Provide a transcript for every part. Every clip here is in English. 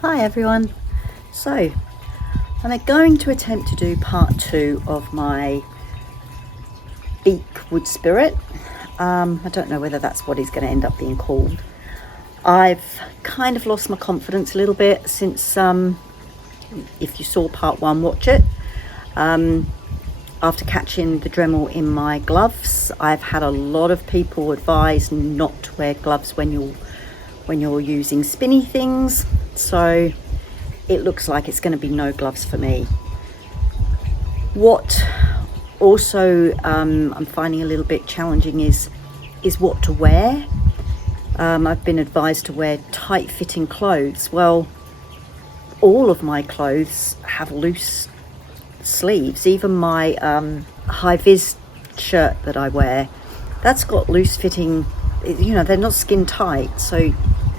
Hi everyone. So I'm going to attempt to do part 2 of my beak wood spirit. I don't know whether that's what he's going to end up being called. I've kind of lost my confidence a little bit since if you saw part 1, watch it. After catching the Dremel in my gloves, I've had a lot of people advise not to wear gloves when you're using spinny things, so it looks like it's going to be no gloves for me. What also I'm finding a little bit challenging is what to wear. I've been advised to wear tight fitting clothes. Well, all of my clothes have loose sleeves. Even my high vis shirt that I wear, that's got loose fitting, you know, they're not skin tight. So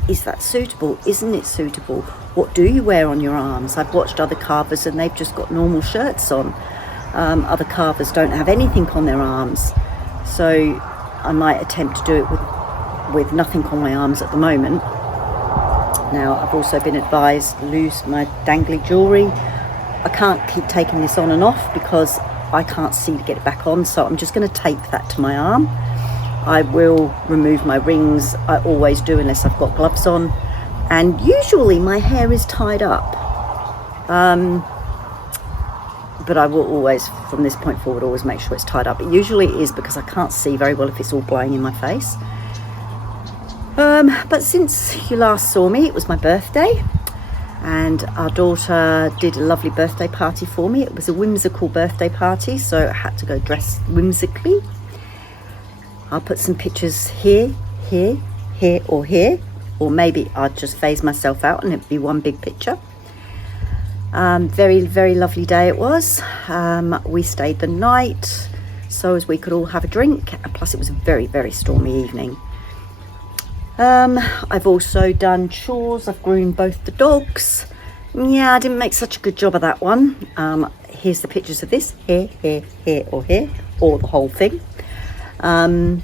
is that suitable? Isn't it suitable? What do you wear on your arms? I've watched other carvers and they've just got normal shirts on. Other carvers don't have anything on their arms, so I might attempt to do it with nothing on my arms at the moment. Now I've also been advised to lose my dangly jewellery. I can't keep taking this on and off because I can't see to get it back on, so I'm just going to tape that to my arm. I will remove my rings. I always do unless I've got gloves on, and usually my hair is tied up, but I will always, from this point forward, always make sure it's tied up. It usually is because I can't see very well if it's all blowing in my face. But since you last saw me, it was my birthday, and our daughter did a lovely birthday party for me. It was a whimsical birthday party, so I had to go dressed whimsically. I'll put some pictures here, or maybe I'll just phase myself out and it'll be one big picture. Very, very lovely day it was. We stayed the night so as we could all have a drink, and plus it was a very, very stormy evening. I've also done chores. I've groomed both the dogs. Yeah, I didn't make such a good job of that one. Here's the pictures of this, here, or the whole thing. But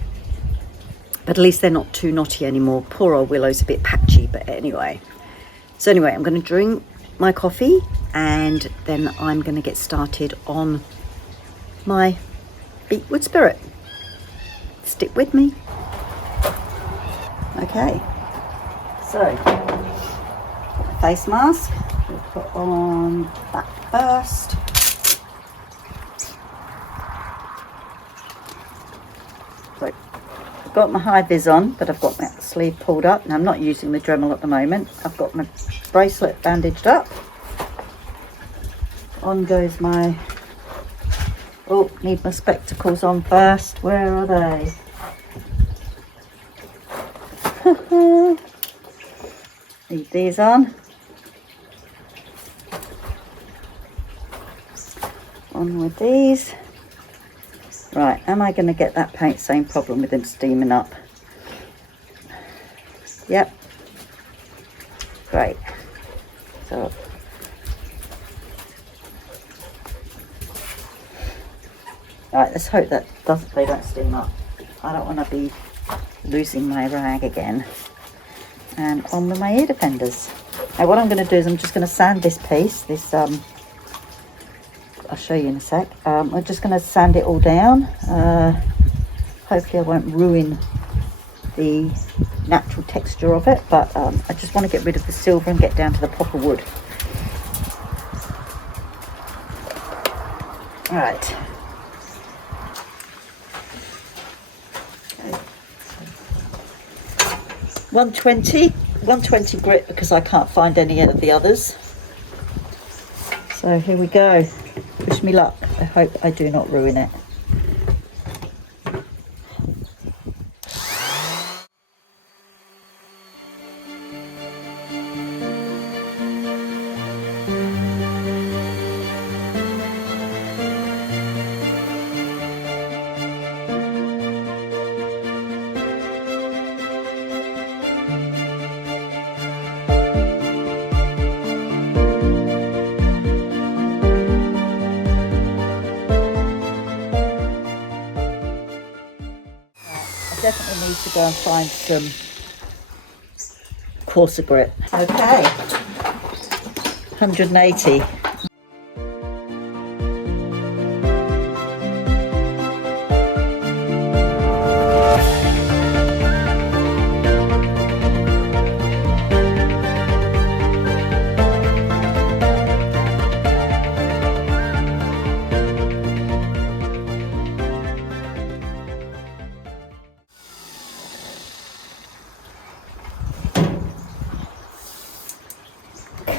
at least they're not too knotty anymore. Poor old Willow's a bit patchy, but anyway. So anyway, I'm going to drink my coffee and then I'm going to get started on my beak wood spirit. Stick with me. Okay, so face mask, we'll put on that first. So I've got my high vis on, but I've got my sleeve pulled up, and I'm not using the Dremel at the moment. I've got my bracelet bandaged up. On goes my, oh, need my spectacles on first. Where are they? Leave these on. On with these. Right, am I going to get that paint? Same problem with them steaming up. Yep. Great. So right, let's hope that they don't steam up. I don't want to be losing my rag again. And on with my ear defenders. Now what I'm going to do is I'm just going to sand this piece, I'll show you in a sec. I'm just going to sand it all down. Hopefully I won't ruin the natural texture of it, but I just want to get rid of the silver and get down to the proper wood. All right. 120 grit because I can't find any of the others. So here we go. Wish me luck. I hope I do not ruin it. Definitely need to go and find some coarser grit. Okay, 180.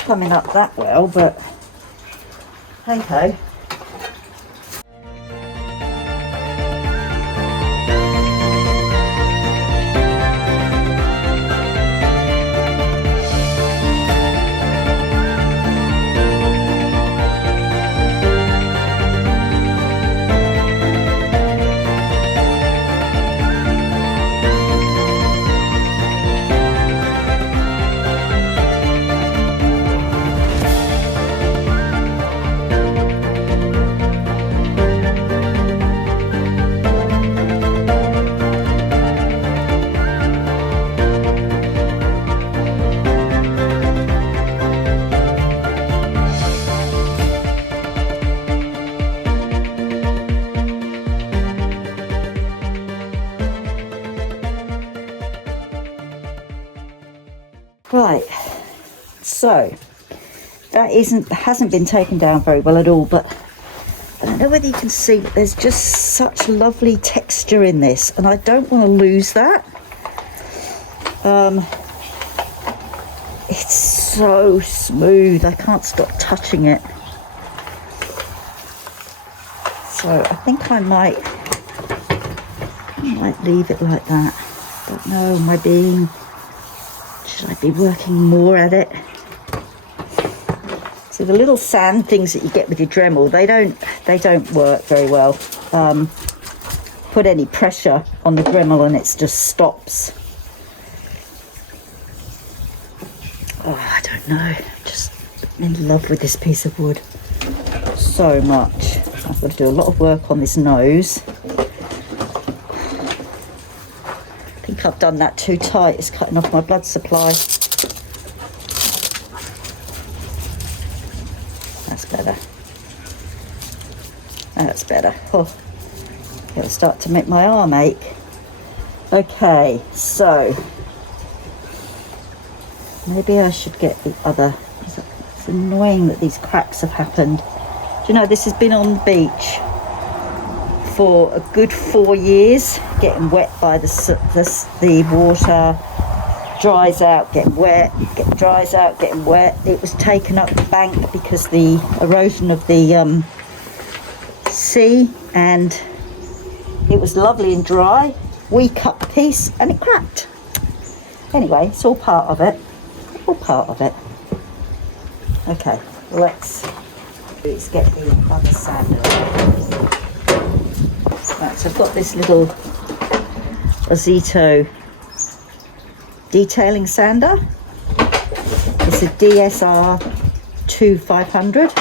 Coming up that well, but hey ho. Right, so that hasn't been taken down very well at all, but I don't know whether you can see, but there's just such lovely texture in this, and I don't want to lose that. It's so smooth, I can't stop touching it. So I think I might leave it like that. Don't know, should I be working more at it? So the little sand things that you get with your Dremel, they don't work very well. Put any pressure on the Dremel and it just stops. Oh, I don't know. Just in love with this piece of wood so much. I've got to do a lot of work on this nose. I think I've done that too tight. It's cutting off my blood supply. That's better. That's better. Oh, it'll start to make my arm ache. Okay, so maybe I should get the other. It's annoying that these cracks have happened. Do you know, this has been on the beach for a good 4 years, getting wet by the water, dries out, getting wet, dries out, getting wet. It was taken up the bank because the erosion of the sea, and it was lovely and dry. We cut the piece and it cracked. Anyway, it's all part of it. All part of it. Okay, let's get the other sander. Right, so I've got this little Ozito detailing sander. It's a DSR 2500.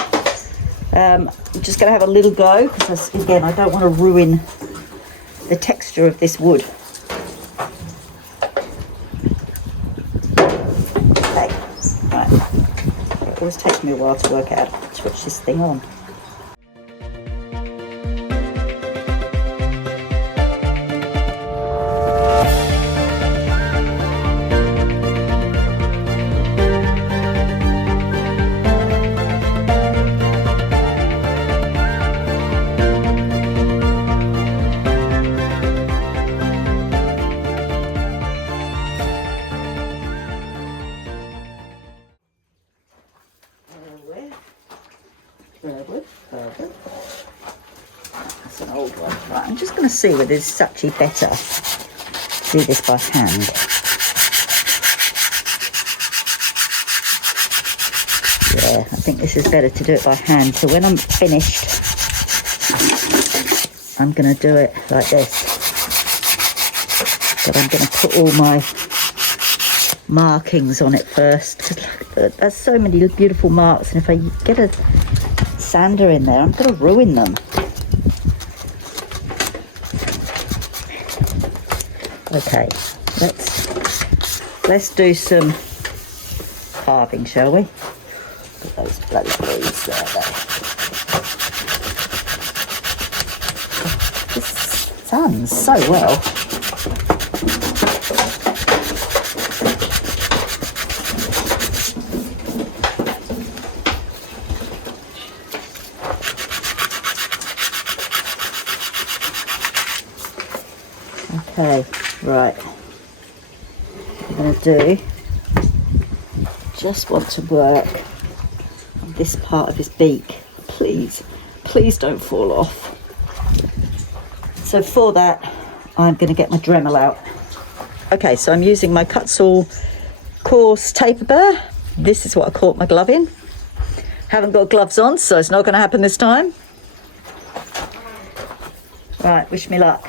I'm just going to have a little go because, again, I don't want to ruin the texture of this wood. Okay, right. It always takes me a while to work out how to switch this thing on. That's an old one. Right, I'm just going to see whether it's actually better to do this by hand. Yeah, I think this is better to do it by hand. So when I'm finished, I'm going to do it like this. But I'm going to put all my markings on it first, because there's so many beautiful marks, and if I get a sander in there, I'm going to ruin them. Okay, let's do some carving, shall we? Put those bloody glues there. This sounds so well. Okay, right. I'm going to do, just want to work on this part of his beak. Please, please don't fall off. So for that, I'm going to get my Dremel out. Okay, so I'm using my cut saw coarse taper burr. This is what I caught my glove in. Haven't got gloves on, so it's not going to happen this time. Right, wish me luck.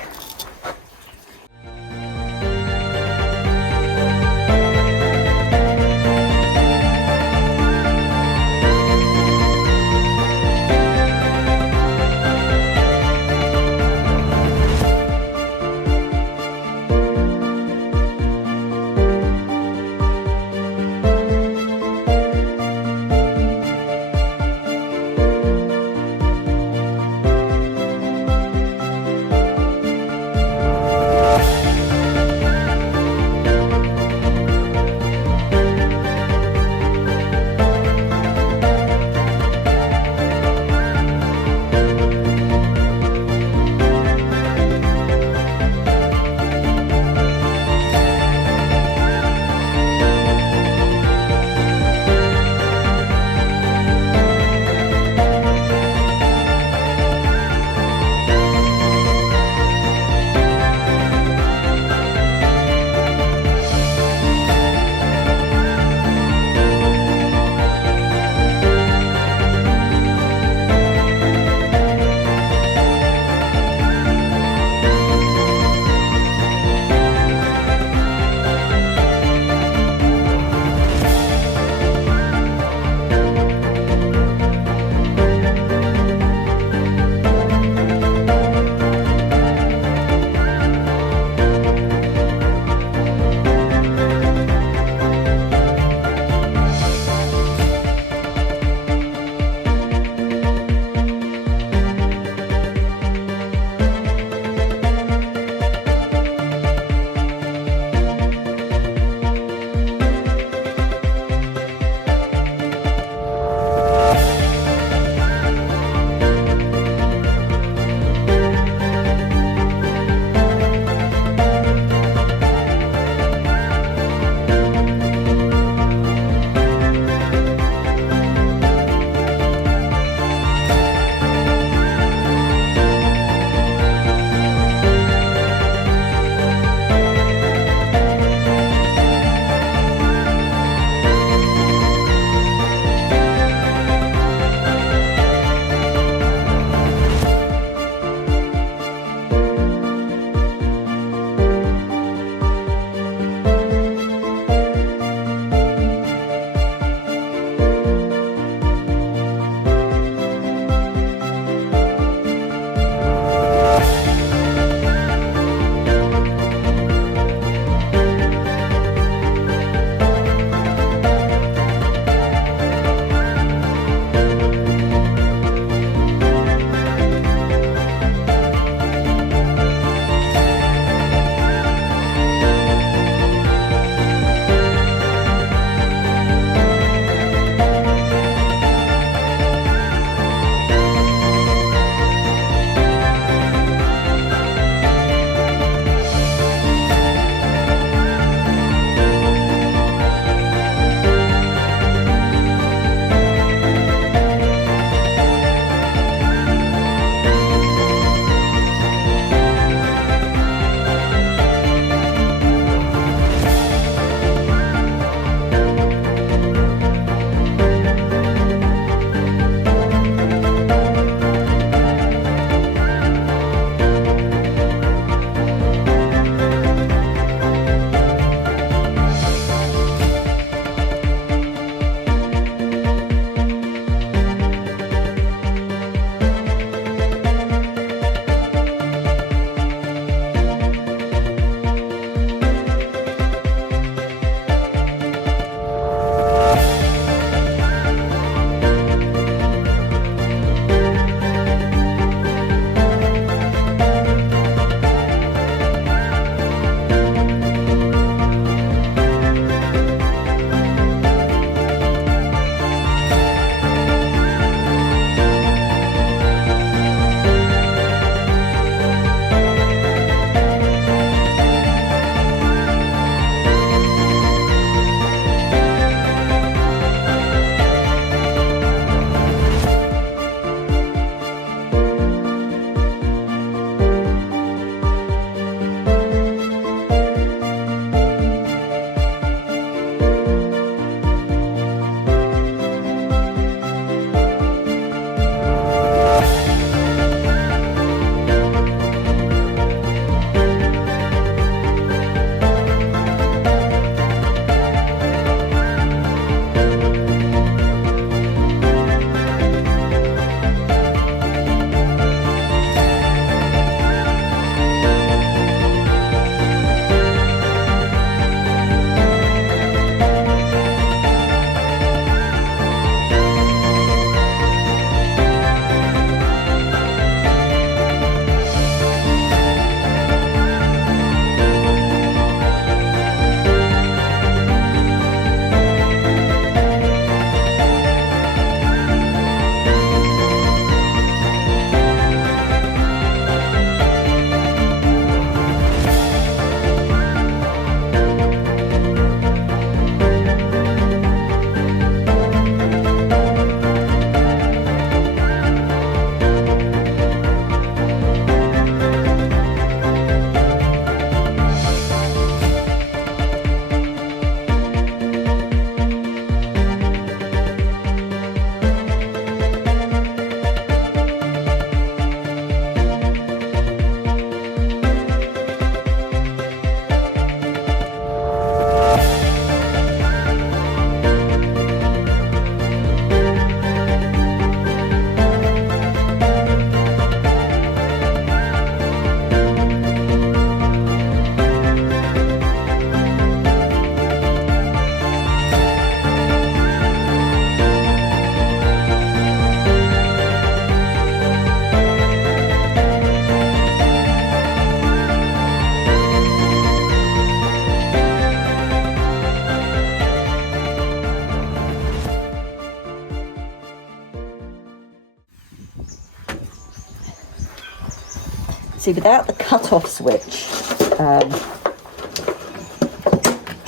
See, without the cut-off switch,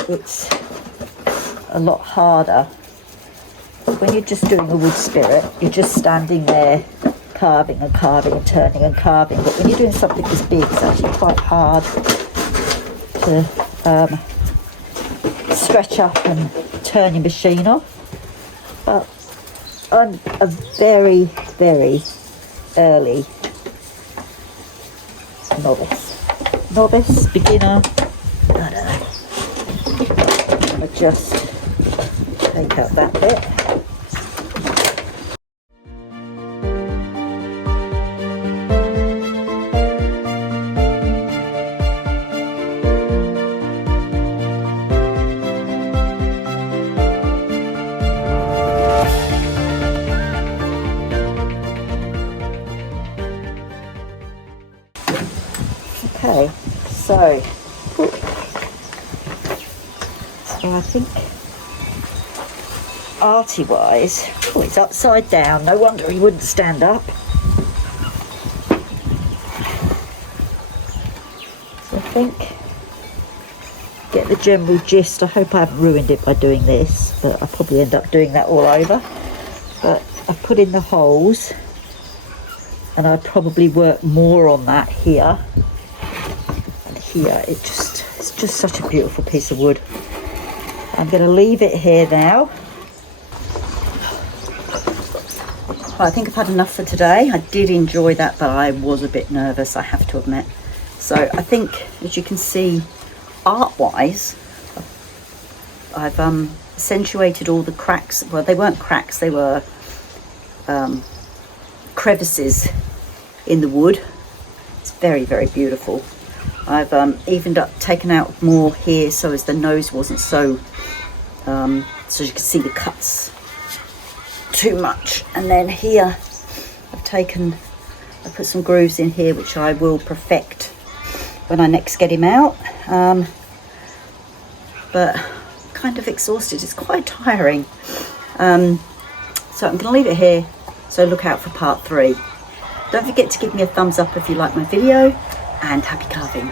it's a lot harder. When you're just doing a wood spirit, you're just standing there carving and carving and turning and carving. But when you're doing something this big, it's actually quite hard to stretch up and turn your machine off. But I'm a very, very early novice, beginner. I don't know. I'm gonna just take out that bit. Okay, so I think arty wise, oh, it's upside down, no wonder he wouldn't stand up. So I think, get the general gist. I hope I haven't ruined it by doing this, but I'll probably end up doing that all over. But I've put in the holes, and I'd probably work more on that here. Here, it's just such a beautiful piece of wood. I'm going to leave it here now. Well, I think I've had enough for today. I did enjoy that, but I was a bit nervous, I have to admit. So I think, as you can see, art-wise, I've accentuated all the cracks. Well, they weren't cracks, they were crevices in the wood. It's very, very beautiful. I've evened up, taken out more here so as the nose wasn't so you can see the cuts too much. And then here I put some grooves in here which I will perfect when I next get him out. But kind of exhausted, it's quite tiring. So I'm going to leave it here, so look out for part 3. Don't forget to give me a thumbs up if you like my video, and happy carving.